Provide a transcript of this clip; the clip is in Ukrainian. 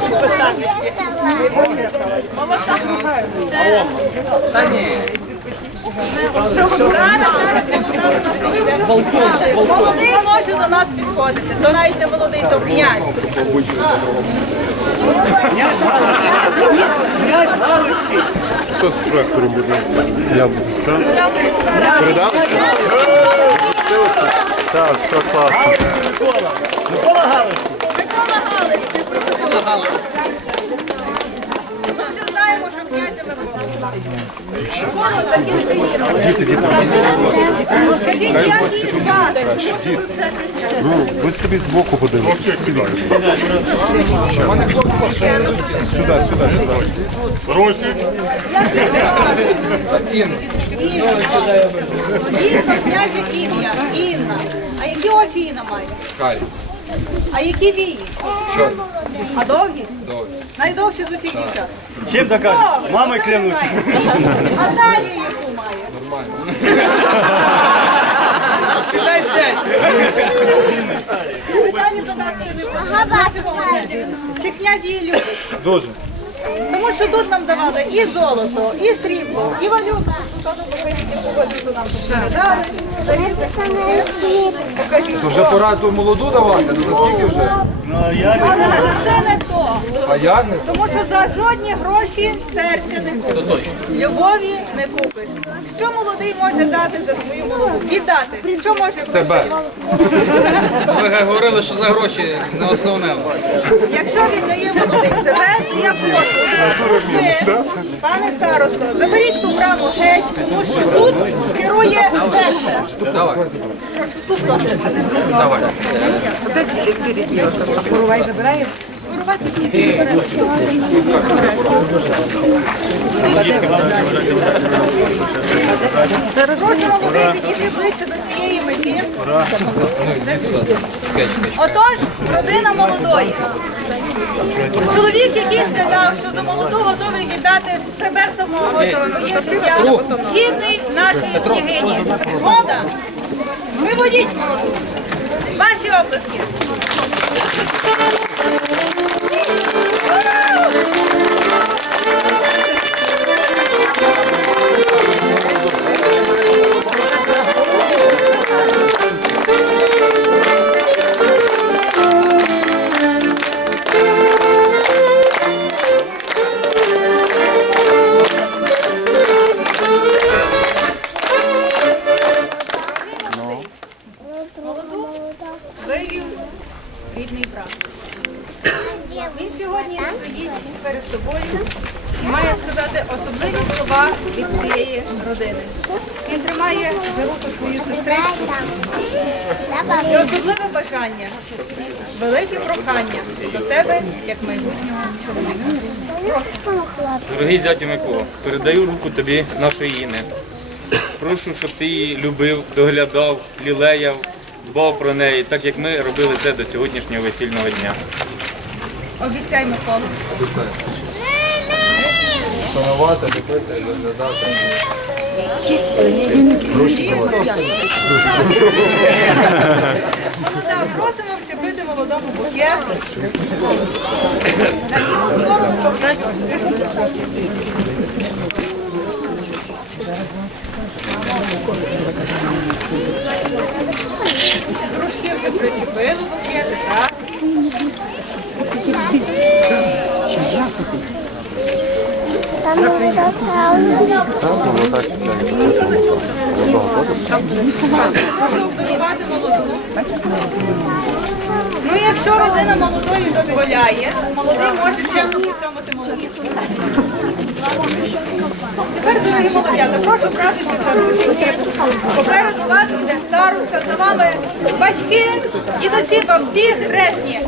підписатися. Зараз, зараз. Молодий може до нас підходити. То навіть не молодий, то князь. Хто з проектором буде? Я буду. Передав? Так, все класно. Микола Галич, Ну, ви собі збоку подивитесь. Сюди, сюди, сюди. Дійсно, княже ім'я. Інна. А які очі Інна має? А які вії? Чорт. А довгі? Довгі. Найдовші з усіх дівчат. Чим така? Добре, Мами це клянуть. А далі яку має? Сідай, дядь! Далі питати не буду. Чи князь її любить? Дуже. Тому що тут нам давали і золото, і срібло, і валюту. Вже пора ту молоду давати, ну наскільки вже? Ну? Але це все не то. А як не? Тому що за жодні гроші серця не купиш. Любові не купиш. Що молодий може дати за свою молоду? Віддати. Що може Себе. Ви говорили, що за гроші не основне. Якщо віддає молодий себе, то я прошу. Ви, пане старосто, заберіть ту браму геть, тому що тут керує серце. Давай. Тут. Давай. Вирубайте всі. Прошу молодий підійти ближче до цієї меті. Отож, родина молодої. Чоловік, який сказав, що за молоду готовий віддати себе самого своє життя, гідний нашої княгині. Мода, виводіть молоду. Ваші обласки. Перед тобою і має сказати особливі слова від цієї родини. Він тримає за руку свою сестричку і особливе бажання, велике прохання до тебе, як майбутнього чоловіка. Дорогий зятю Микола, передаю руку тобі нашої Інни. Прошу, щоб ти її любив, доглядав, лілеяв, дбав про неї, так як ми робили це до сьогоднішнього весільного дня. Обіцяй, Микола. Шанувати, любити, розглядати. Молода, просимо вчепити молодому букет. На ліву сторону покажемо. Трошки вже причепили букети, так? Прошу обдарувати молоду. Ну, якщо родина молодої дозволяє, молодий може чемно поцьомати молоду. Тепер, дорогі молодята, прошу братися за ручки. Попереду вас йде староста, за вами батьки, дідусі, бабці, хресні.